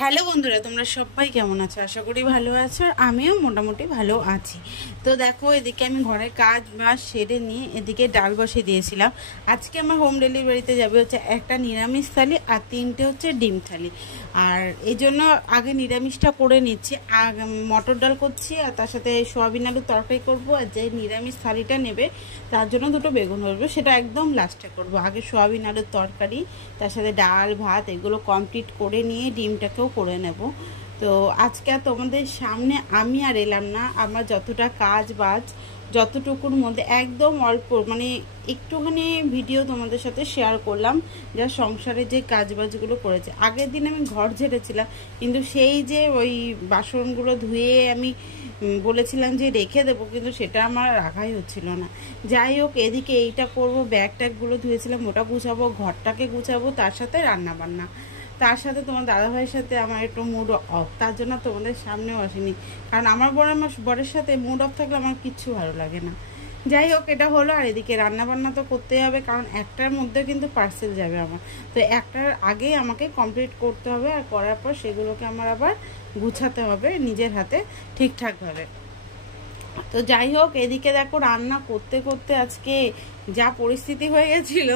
Hello বন্ধুরা, তোমরা সবাই কেমন আছো? আশা করি ভালো আছো, আর আমিও মোটামুটি ভালো আছি। তো দেখো, এদিকে আমি ঘরের কাজ বাজ সেরে নিয়ে এদিকে ডাল বসিয়ে দিয়েছিলাম। আজকে আমার হোম ডেলিভারিতে যাবে হচ্ছে একটা নিরামিষ থালি আর 3টে হচ্ছে ডিম থালি। আর এই জন্য আগে নিরামিষটা করে নিচ্ছি, মটর ডাল করছি আর তার সাথে সোয়াবিন আলুর তরকারি করবো। আর যে নিরামিষ থালিটা নেবে তার জন্য 2টো বেগুন ভাজবো, সেটা একদম লাস্টে করবো। আগে সোয়াবিন আলুর তরকারি তার সাথে ডাল ভাত এগুলো কমপ্লিট করে নিয়ে ডিমটাকেও করে নেব। তো আজকে আর তোমাদের সামনে আমি আর এলাম না, আমার যতটা কাজ বাজ যতটুকুর মধ্যে একদম অল্প মানে একটুখানি ভিডিও তোমাদের সাথে শেয়ার করলাম, যা সংসারে যে কাজ বাজগুলো করেছে। আগের দিন আমি ঘর ঝেড়েছিলাম, কিন্তু সেই যে ওই বাসনগুলো ধুয়ে আমি বলেছিলাম যে রেখে দেবো, কিন্তু সেটা আমার রাখাই হচ্ছিল না। যাই হোক, এদিকে এইটা করবো, ব্যাগ ট্যাগগুলো ধুয়েছিলাম ওটা গুছাবো, ঘরটাকে গুছাবো, তার সাথে রান্না বান্না, তার সাথে তোমার দাদাভাইয়ের সাথে আমার একটু মুড অফ, তার জন্য তোমাদের সামনেও আসেনি। কারণ আমার বরের সাথে মুড অফ থাকলে আমার কিচ্ছু ভালো লাগে না। যাই হোক, এটা হলো। আর এদিকে রান্নাবান্না তো করতেই হবে, কারণ একটার মধ্যে কিন্তু পার্সেল যাবে আমার, তো একটার আগেই আমাকে কমপ্লিট করতে হবে। আর করার পর সেগুলোকে আমার আবার গুছাতে হবে নিজের হাতে ঠিকঠাকভাবে। তো যাই হোক, এদিকে দেখো রান্না করতে করতে আজকে যা পরিস্থিতি হয়ে গেছিল,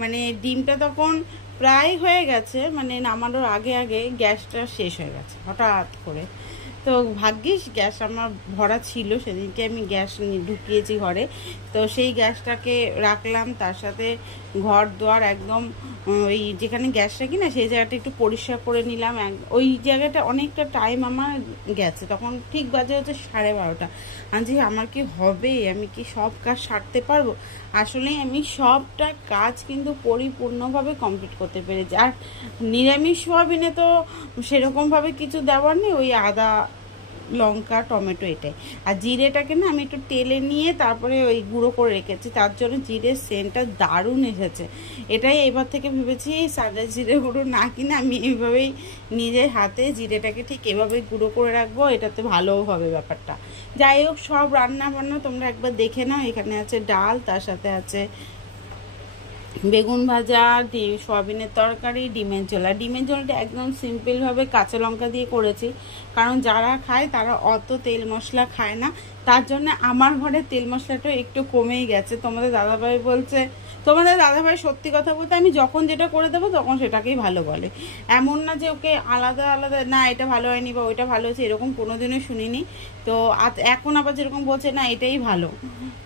মানে ডিমটা তখন প্রায় হয়ে গেছে, মানে নামানোর আগে আগে গ্যাসটা শেষ হয়ে গেছে হঠাৎ করে। তো ভাগ্যিস গ্যাস আমার ভরা ছিল, সেদিনকে আমি গ্যাস ঢুকিয়েছি ঘরে। তো সেই গ্যাসটাকে রাখলাম, তার সাথে ঘর দোয়ার একদম ওই যেখানে গ্যাস রাখি না সেই জায়গাটা একটু পরিষ্কার করে নিলাম। ওই জায়গাটা অনেকটা টাইম আমার গেছে, তখন ঠিক বাজে হচ্ছে 12:30। যে আমার কি হবে, আমি কি সব কাজ সারতে পারবো? আসলে আমি সবটা কাজ কিন্তু পরিপূর্ণভাবে কমপ্লিট করতে পেরেছি। আর নিরামিষ সোয়াবিনে তো সেরকমভাবে কিছু দেওয়ার নেই, ওই আদা লঙ্কা টমেটো এটাই। আর জিরেটাকে না আমি একটু তেলে নিয়ে তারপরে ওই গুঁড়ো করে রেখেছি, তার জন্য জিরের সেন্টটা দারুণ এসেছে। এটাই এবার থেকে ভেবেছি সাদা জিরে গুঁড়ো না কিনে আমি এইভাবেই নিজের হাতে জিরেটাকে ঠিক এভাবেই গুঁড়ো করে রাখবো, এটাতে ভালোও হবে ব্যাপারটা। যাই হোক, সব রান্না বান্না তোমরা একবার দেখে নাও। এখানে আছে ডাল, তার সাথে আছে বেগুন ভাজা, সয়াবিনের তরকারি, ডিমের ঝোল। আর ডিমের ঝোলটা একদম সিম্পলভাবে কাঁচা লঙ্কা দিয়ে করেছি, কারণ যারা খায় তারা অত তেল মশলা খায় না, তার জন্য আমার ঘরে তেল মশলাটা একটু কমেই গেছে। তোমাদের দাদাভাই বলছে, তোমাদের দাদাভাই সত্যি কথা বলতে আমি যখন যেটা করে দেবো তখন সেটাকেই ভালো বলে। এমন না যে ওকে আলাদা আলাদা না এটা ভালো হয়নি বা ওইটা ভালো হয়েছে, এরকম কোনোদিনও শুনিনি। তো এখন আবার যেরকম বলছে না এটাই ভালো,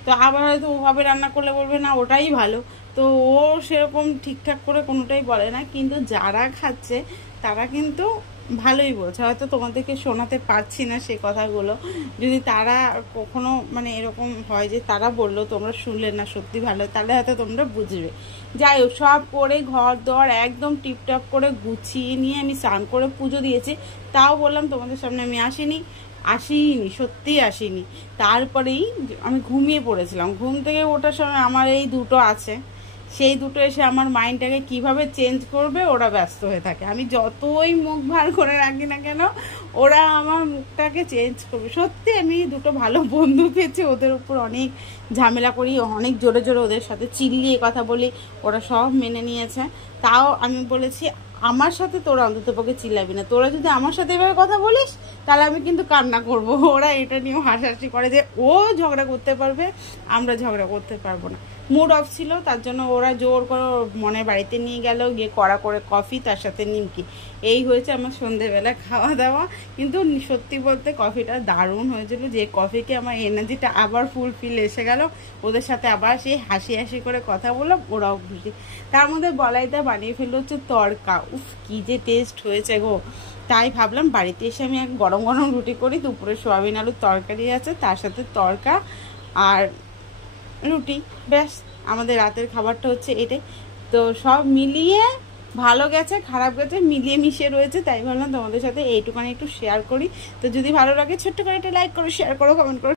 তো আবার হয়তো ওভাবে রান্না করলে বলবে না ওটাই ভালো। তো ও সেরকম ঠিকঠাক করে কোনোটাই বলে না, কিন্তু যারা খাচ্ছে তারা কিন্তু ভালোই বলছে। হয়তো তোমাদেরকে শোনাতে পারছি না সে কথাগুলো, যদি তারা কখনো মানে এরকম হয় যে তারা বললো তোমরা শুনলে না সত্যি ভালো, তাহলে হয়তো তোমরা বুঝবে। যাই হোক, সব করে ঘর দর একদম টিপটপ করে গুছিয়ে নিয়ে আমি স্নান করে পুজো দিয়েছি। তাও বললাম তোমাদের সামনে আমি আসিনি, সত্যিই আসিনি। তারপরেই আমি ঘুমিয়ে পড়েছিলাম, ঘুম থেকে ওঠার সময় আমার এই 2টো আছে, সেই 2টো এসে আমার মাইন্ডটাকে কিভাবে চেঞ্জ করবে ওরা ব্যস্ত হয়ে থাকে। আমি যতই মুখ ভার করে রাখি না কেন ওরা আমার মুখটাকে চেঞ্জ করবে। সত্যি আমি 2টো ভালো বন্ধু পেয়েছি, ওদের উপর অনেক ঝামেলা করি, অনেক জোরে জোরে ওদের সাথে চিল্লিয়ে কথা বলি, ওরা সব মেনে নিয়েছে। তাও আমি বলেছি আমার সাথে তোরা অন্তত পক্ষে চিল্লাবি না, তোরা যদি আমার সাথে এভাবে কথা বলিস তাহলে আমি কিন্তু কান্না করব। ওরা এটা নিয়েও হাসাহাসি করে যে ও ঝগড়া করতে পারবে, আমরা ঝগড়া করতে পারবো না। মুড অফ ছিল, তার জন্য ওরা জোর করে মনের বাড়িতে নিয়ে গেল, গিয়ে কড়া করে কফি তার সাথে নিমকি, এই হয়েছে আমার সন্ধেবেলা খাওয়া দাওয়া। কিন্তু সত্যি বলতে কফিটা দারুণ হয়েছিল, যে কফিকে আমার এনার্জিটা আবার ফুলফিল এসে গেল। ওদের সাথে আবার সেই হাসি হাসি করে কথা বললাম, ওরাও খুশি। তার মধ্যে বলাইদা বানিয়ে ফেললো হচ্ছে তড়কা, উফ কি যে টেস্ট হয়েছে গো। তাই ভাবলাম বাড়িতে এসে আমি এক গরম গরম রুটি করি, দুপুরে সোয়াবিন আলুর তরকারি আছে, তার সাথে তড়কা আর রুটি, ব্যাস আমাদের রাতের খাবারটা হচ্ছে এটাই। তো সব মিলিয়ে ভালো গেছে খারাপ গেছে মিলিয়ে মিশিয়ে রয়েছে, তাই ভাবলাম তোমাদের সাথে এইটুখানি একটু শেয়ার করি। তো যদি ভালো লাগে ছোট্ট করে একটা লাইক করো, শেয়ার করো, কমেন্ট করো।